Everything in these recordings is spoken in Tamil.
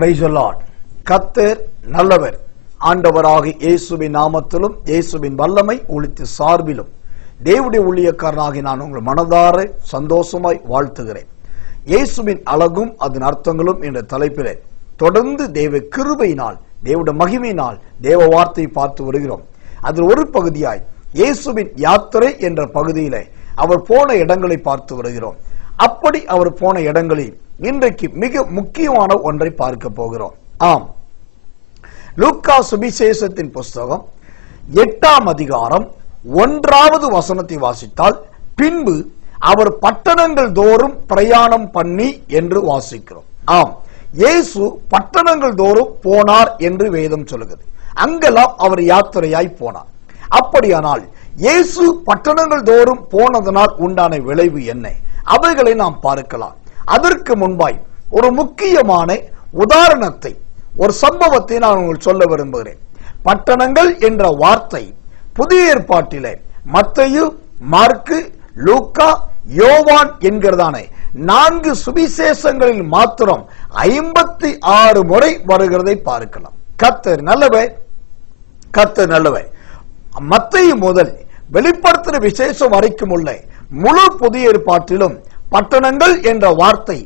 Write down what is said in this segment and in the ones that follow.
Praise the Lord. கர்த்தர் நல்லவர். ஆண்டவராகிய இயேசுவின் நாமத்திலும் இயேசுவின் வல்லமை ஒளித்து சார்பிலும் தேவனுடைய ஊழியக்காரனாகி நான் உங்கள் மனதார சந்தோஷமாய் வாழ்த்துகிறேன். இயேசுவின் அழகும் அதன் அர்த்தங்களும் என்ற தலைப்பிலே தொடர்ந்து தேவ கிருபையினால் தேவனுடைய மகிமையினால் தேவ வார்த்தையை பார்த்து வருகிறோம். அதில் ஒரு பகுதியாய் இயேசுவின் யாத்திரை என்ற பகுதியிலே அவர் போன இடங்களை பார்த்து வருகிறோம். அப்படி அவர் போன இடங்களில் இன்றைக்கு மிக முக்கியமான ஒன்றை பார்க்க போகிறோம். ஆம், லூக்கா சுவிசேஷத்தின் புஸ்தகம் 8ஆம் அதிகாரம் 1வது வசனத்தை வாசித்தால், பின்பு அவர் பட்டணங்கள் தோறும் பிரயாணம் பண்ணி என்று வாசிக்கிறோம். ஆம், இயேசு பட்டணங்கள் தோறும் போனார் என்று வேதம் சொல்லுகிறது. அங்கெல்லாம் அவர் யாத்திரையாய் போனார். அப்படியானால் இயேசு பட்டணங்கள் தோறும் போனதனால் உண்டான விளைவு என்ன? அவைகளை நாம் பார்க்கலாம். அதற்கு முன்பாய் ஒரு முக்கியமான உதாரணத்தை, ஒரு சம்பவத்தை நான் உங்களுக்கு சொல்ல விரும்புகிறேன். பட்டணங்கள் என்ற வார்த்தை புதிய ஏற்பாட்டிலே மத்தேயு, மார்க்கு, லூக்கா, யோவான் என்கிறதான 4 சுவிசேஷங்களில் மாத்திரம் 56 முறை வருகிறதை பார்க்கலாம். கர்த்தர் நல்லவர், கர்த்தர் நல்லவர். மத்தேயு முதல் வெளிப்படுத்தின விசேஷம் வரைக்கும் உள்ள முழு புதிய ஏற்பாட்டிலும் பட்டணங்கள் என்ற வார்த்தை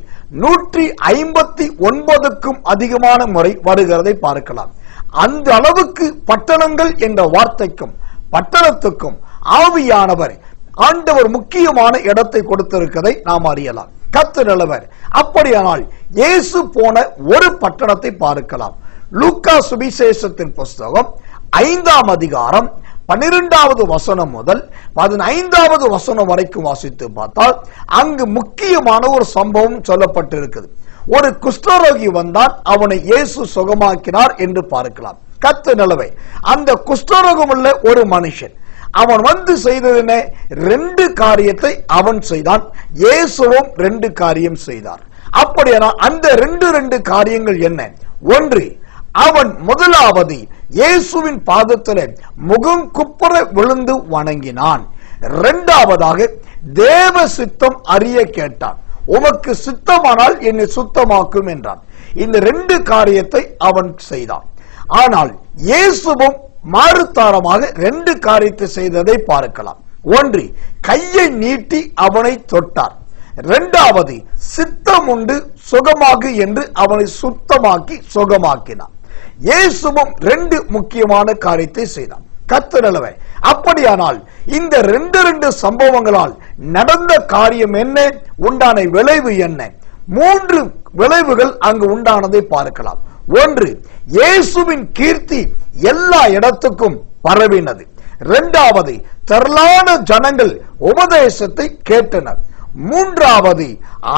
159க்கும் அதிகமான முறை வருகிறதை பார்க்கலாம். அந்த அளவுக்கு பட்டணங்கள் என்ற வார்த்தைக்கும் பட்டணத்துக்கும் ஆவியானவர் ஆண்டவர் முக்கியமான இடத்தை கொடுத்திருக்கிறதை நாம் அறியலாம். கர்த்தர் நல்லவர். அப்படியானால் இயேசு போன ஒரு பட்டணத்தை பார்க்கலாம். லூக்கா சுவிசேஷத்தின் புஸ்தகம் 5ஆம் அதிகாரம் 12வது வசனம் முதல் 15வது வசனம் வரைக்கும் வாசித்து பார்த்தால் அங்கு முக்கியமான ஒரு சம்பவம் சொல்லப்பட்டிருக்கிறது. ஒரு குஷ்டரோகி வந்தான், அவனை இயேசு சுகமாக்கினார் என்று பார்க்கலாம். கர்த்தர் நல்லவர். அந்த குஷ்டரோகம் உள்ள ஒரு மனுஷன், அவன் வந்து செய்ததுன 2 காரியத்தை அவன் செய்தான். இயேசுவும் 2 காரியம் செய்தார். அப்படியானால் அந்த 2 காரியங்கள் என்ன? ஒன்று, அவன் முதலாவது இயேசுவின் பாதத்தில் முகம் குப்புற விழுந்து வணங்கினான். 2வதாக தேவ சித்தம் அறிய கேட்டான். உமக்கு சித்தமானால் என்னை சுத்தமாக்கும் என்றான். இந்த 2 காரியத்தை அவன் செய்தான். ஆனால் இயேசுவும் மாறுத்தாரமாக 2 காரியத்தை செய்ததை பார்க்கலாம். ஒன்று, கையை நீட்டி அவனை தொட்டார். 2வது, சித்தம் உண்டு சுகமாக்கு என்று அவனை சுத்தமாக்கி சுகமாக்கினார். இயேசுவும் 2 முக்கியமான காரியத்தை செய்தார். கர்த்தர் நல்லவர். அப்படியானால் இந்த 2 சம்பவங்களால் நடந்த காரியம் என்ன? உண்டான விளைவு என்ன? 3 விளைவுகள் அங்கு உண்டானதை பார்க்கலாம். ஒன்று, இயேசுவின் கீர்த்தி எல்லா இடத்துக்கும் பரவினது. 2வது, திரளான ஜனங்கள் உபதேசத்தை கேட்டனர். 3வது,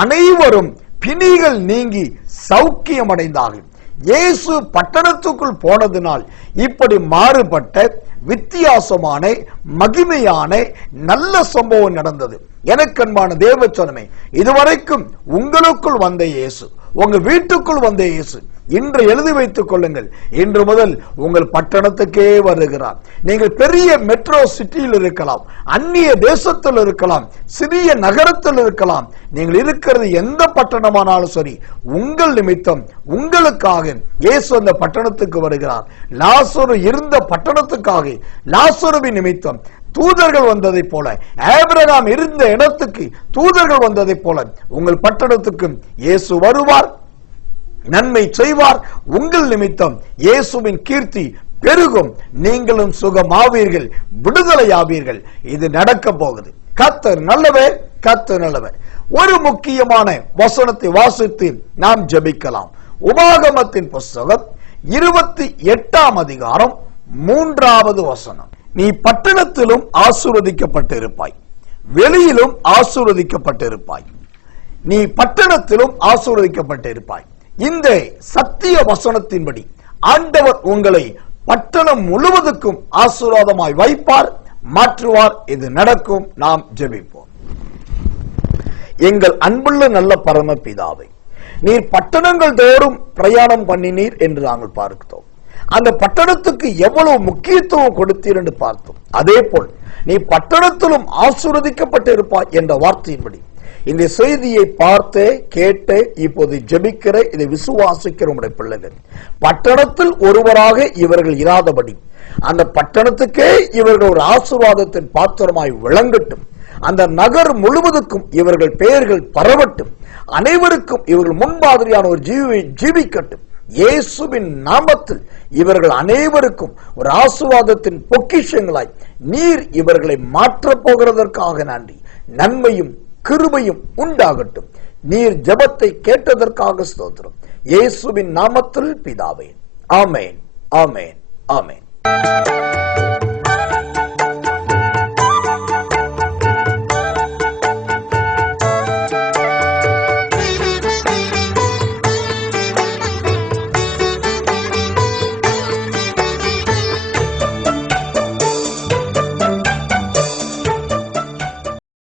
அனைவரும் பிணிகள் நீங்கி சௌக்கியம் அடைந்தார்கள். இயேசு பட்டணத்துக்குள் போனதினால் இப்படி மாறுபட்ட வித்தியாசமான மகிமையான நல்ல சம்பவம் நடந்தது. எனக்கு அன்பான தேவ ஜனமே, இதுவரைக்கும் உங்களுக்குள் வந்த இயேசு, உங்க வீட்டுக்குள் வந்த இயேசு இன்று எழுதி வைத்துக் கொள்ளுங்கள். இன்று முதல் உங்கள் பட்டணத்துக்கே வருகிறார். நீங்கள் பெரிய மெட்ரோ சிட்டியில் இருக்கலாம், அந்நிய தேசத்தில் இருக்கலாம், சிறிய நகரத்தில் இருக்கலாம். நீங்கள் இருக்கிறது எந்த பட்டணமானாலும் சரி, உங்கள் நிமித்தம் உங்களுக்காக இயேசு அந்த பட்டணத்துக்கு வருகிறார். லாசரு இருந்த பட்டணத்துக்காக லாசருவின் நிமித்தம் தூதர்கள் வந்ததை போல, ஆபிரகாம் இருந்த இடத்துக்கு தூதர்கள் வந்ததை போல உங்கள் பட்டணத்துக்கும் இயேசு வருவார், நன்மை செய்வார். உங்கள் நிமித்தம் இயேசுவின் கீர்த்தி பெருகும். நீங்களும் சுகமாவீர்கள், விடுதலையாவீர்கள். இது நடக்க போகுது. கர்த்தர் நல்லவர், கர்த்தர் நல்லவர். ஒரு முக்கியமான வசனத்தை வாசித்து நாம் ஜெபிக்கலாம். உபாகமத்தின் புஸ்தகம் 28ஆம் அதிகாரம் 3வது வசனம். நீ பட்டணத்திலும் ஆசீர்வதிக்கப்பட்டிருப்பாய், வெளியிலும் ஆசீர்வதிக்கப்பட்டிருப்பாய். நீ பட்டணத்திலும் ஆசீர்வதிக்கப்பட்டிருப்பாய். இந்த சத்திய வசனத்தின்படி ஆண்டவர் உங்களை பட்டணம் முழுவதுக்கும் ஆசீர்வாதமாய் வைப்பார், மாற்றுவார். இது நடக்கும். நாம் ஜெபிப்போம். எங்கள் அன்புள்ள நல்ல பரமபிதாவே, நீர் பட்டணங்கள் தோறும் பிரயாணம் பண்ணினீர் என்று நாங்கள் பார்த்தோம். அந்த பட்டணத்துக்கு எவ்வளவு முக்கியத்துவம் கொடுத்தீர் என்று பார்த்தோம். அதே போல் நீ பட்டணத்திலும் ஆசீர்வதிக்கப்பட்டு இருப்பாய் என்ற வார்த்தையின்படி இந்த செய்தியை பார்த்து கேட்டு இப்போது ஜெபிக்கிற, இதை விசுவாசிக்கிற உடைய பிள்ளைகள், பட்டணத்தில் ஒருவராக இவர்கள் இராதபடி அந்த பட்டணத்துக்கே இவர்கள் ஒரு ஆசீர்வாதத்தின் பாத்திரமாய் விளங்கட்டும். அந்த நகர் முழுவதுக்கும் இவர்கள் பெயர்கள் பரவட்டும். அனைவருக்கும் இவர்கள் முன்மாதிரியான ஒரு ஜீவிக்கட்டும். இயேசுவின் நாமத்தில் இவர்கள் அனைவருக்கும் ஒரு ஆசீர்வாதத்தின் பொக்கிஷங்களாய் நீர் இவர்களை மாற்றப் போகிறதற்காக நன்றி. நன்மையும் கிருபையும் உண்டாகட்டும். நீர் ஜெபத்தை கேட்டதற்காக ஸ்தோத்திரம். இயேசுவின் நாமத்தில் பிதாவே, ஆமென், ஆமென், ஆமென்.